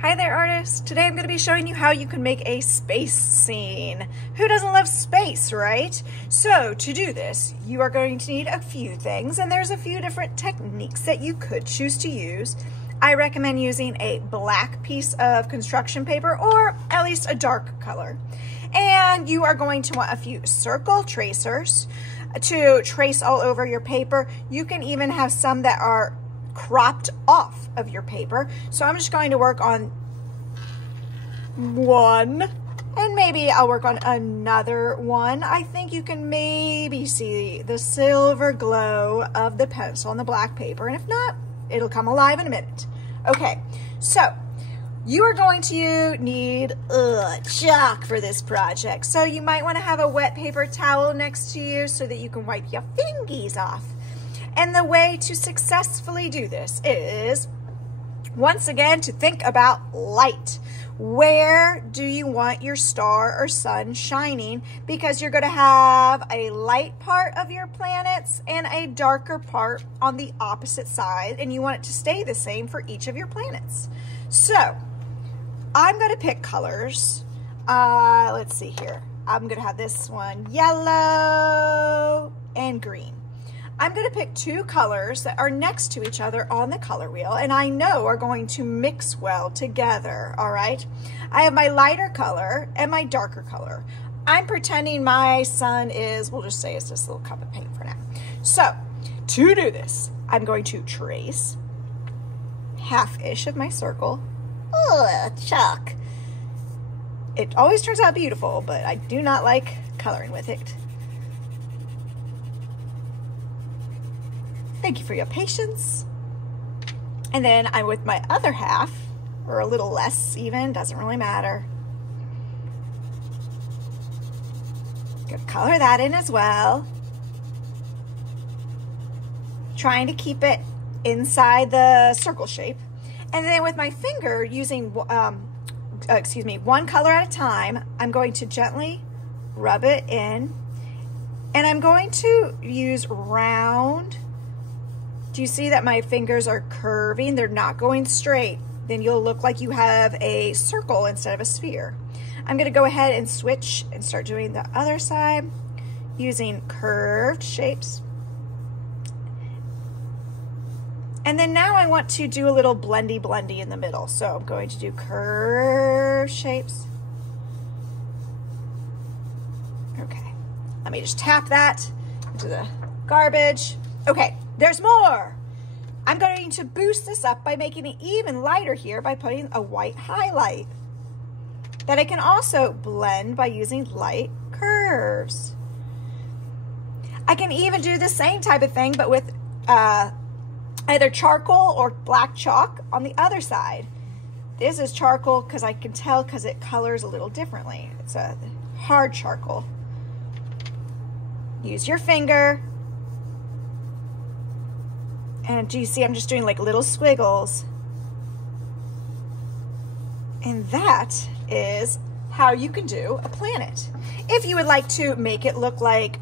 Hi there, artists. Today I'm going to be showing you how you can make a space scene. Who doesn't love space, right? So to do this, you are going to need a few things, and there's a few different techniques that you could choose to use. I recommend using a black piece of construction paper or at least a dark color. And you are going to want a few circle tracers to trace all over your paper. You can even have some that are cropped off of your paper. So I'm just going to work on one, and maybe I'll work on another one. I think you can maybe see the silver glow of the pencil on the black paper, and if not, it'll come alive in a minute. Okay, so you are going to need chalk for this project. So you might want to have a wet paper towel next to you so that you can wipe your fingies off. And the way to successfully do this is, once again, to think about light. Where do you want your star or sun shining? Because you're going to have a light part of your planets and a darker part on the opposite side, and you want it to stay the same for each of your planets. So I'm going to pick colors. Let's see here. I'm going to have this one yellow and green. I'm going to pick two colors that are next to each other on the color wheel, and I know are going to mix well together, all right? I have my lighter color and my darker color. I'm pretending my sun is, we'll just say it's this little cup of paint for now. So, to do this, I'm going to trace half-ish of my circle. Chalk. It always turns out beautiful, but I do not like coloring with it. Thank you for your patience. And then I'm with my other half, or a little less even, doesn't really matter. Gonna color that in as well. Trying to keep it inside the circle shape. And then with my finger, using, one color at a time, I'm going to gently rub it in. And I'm going to use round. Do you see that my fingers are curving? They're not going straight. Then you'll look like you have a circle instead of a sphere. I'm going to go ahead and switch and start doing the other side using curved shapes. And then now I want to do a little blendy in the middle. So I'm going to do curved shapes. Okay, let me just tap that into the garbage. Okay. There's more. I'm going to boost this up by making it even lighter here by putting a white highlight that I can also blend by using light curves. I can even do the same type of thing, but with either charcoal or black chalk on the other side. This is charcoal because I can tell because it colors a little differently. It's a hard charcoal. Use your finger. And do you see I'm just doing like little squiggles? And that is how you can do a planet. If you would like to make it look like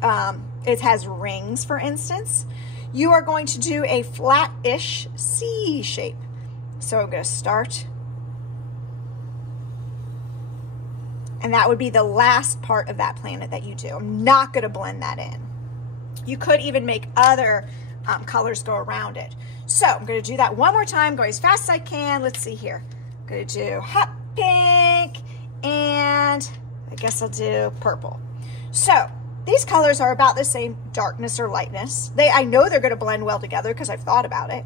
it has rings, for instance, you are going to do a flat-ish C shape. So I'm going to start. And that would be the last part of that planet that you do. I'm not going to blend that in. You could even make other colors go around it. So I'm going to do that one more time, go as fast as I can. Let's see here. I'm going to do hot pink, and I guess I'll do purple. So these colors are about the same darkness or lightness. I know they're going to blend well together because I've thought about it.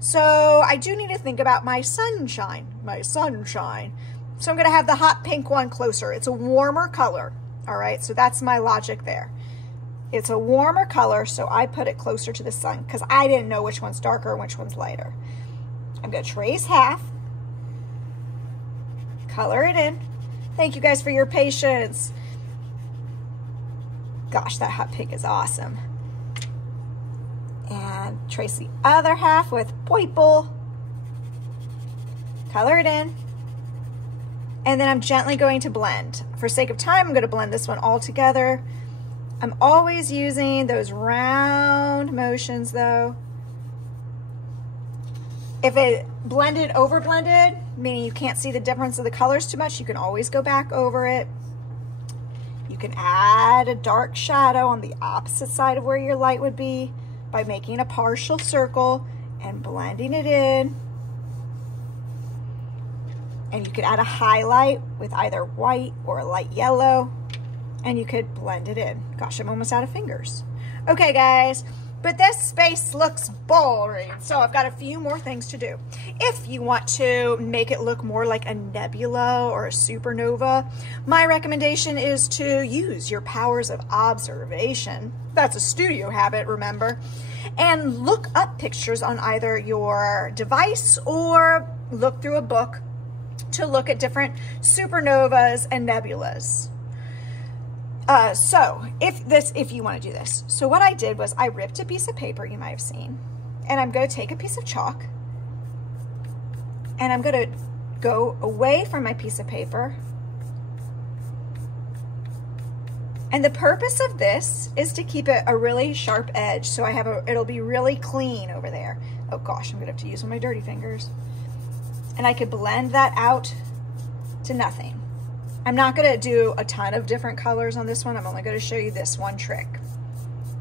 So I do need to think about my sunshine. So I'm going to have the hot pink one closer. It's a warmer color. All right, so that's my logic there. It's a warmer color, so I put it closer to the sun because I didn't know which one's darker and which one's lighter. I'm going to trace half, color it in. Thank you guys for your patience. Gosh, that hot pink is awesome. And trace the other half with purple. Color it in. And then I'm gently going to blend. For sake of time, I'm going to blend this one all together. I'm always using those round motions though. If it blended, over blended, meaning you can't see the difference of the colors too much, you can always go back over it. You can add a dark shadow on the opposite side of where your light would be by making a partial circle and blending it in. And you could add a highlight with either white or a light yellow, and you could blend it in. Gosh, I'm almost out of fingers. Okay, guys. But this space looks boring, so I've got a few more things to do. If you want to make it look more like a nebula or a supernova, my recommendation is to use your powers of observation. That's a studio habit, remember? And look up pictures on either your device or look through a book to look at different supernovas and nebulas. So if you want to do this. So what I did was I ripped a piece of paper, you might have seen, and I'm going to take a piece of chalk and I'm going to go away from my piece of paper. And the purpose of this is to keep it a really sharp edge. So I have it'll be really clean over there. Oh gosh, I'm gonna have to use one of my dirty fingers. And I could blend that out to nothing. I'm not gonna do a ton of different colors on this one. I'm only gonna show you this one trick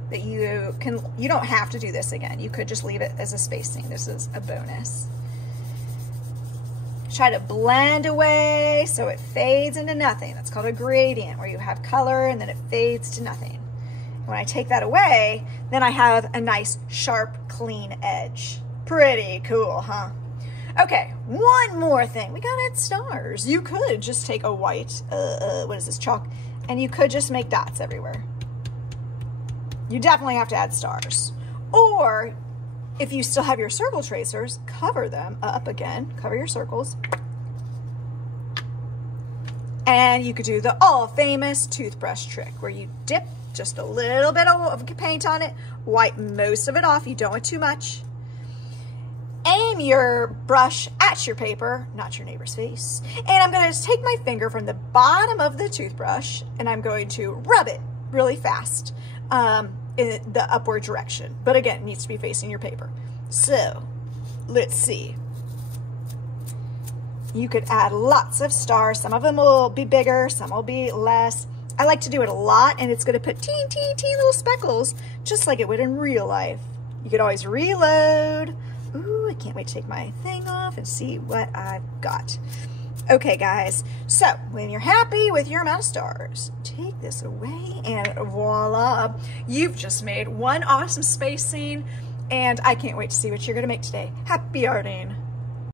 that you don't have to do this again. You could just leave it as a spacing. This is a bonus. Try to blend away so it fades into nothing. That's called a gradient, where you have color and then it fades to nothing. And when I take that away, then I have a nice, sharp, clean edge. Pretty cool, huh? Okay, one more thing. We gotta add stars. You could just take a white, what is this, chalk, and you could just make dots everywhere. You definitely have to add stars. Or if you still have your circle tracers, cover them up again, cover your circles. And you could do the all famous toothbrush trick where you dip just a little bit of paint on it, wipe most of it off, you don't want too much. Aim your brush at your paper, not your neighbor's face. And I'm gonna take my finger from the bottom of the toothbrush and I'm going to rub it really fast in the upward direction. But again, it needs to be facing your paper. So, let's see. You could add lots of stars. Some of them will be bigger, some will be less. I like to do it a lot and it's gonna put teeny little speckles, just like it would in real life. You could always reload. Ooh, I can't wait to take my thing off and see what I've got. Okay, guys, so when you're happy with your amount of stars, take this away and voila, you've just made one awesome space scene, and I can't wait to see what you're gonna make today. Happy arting.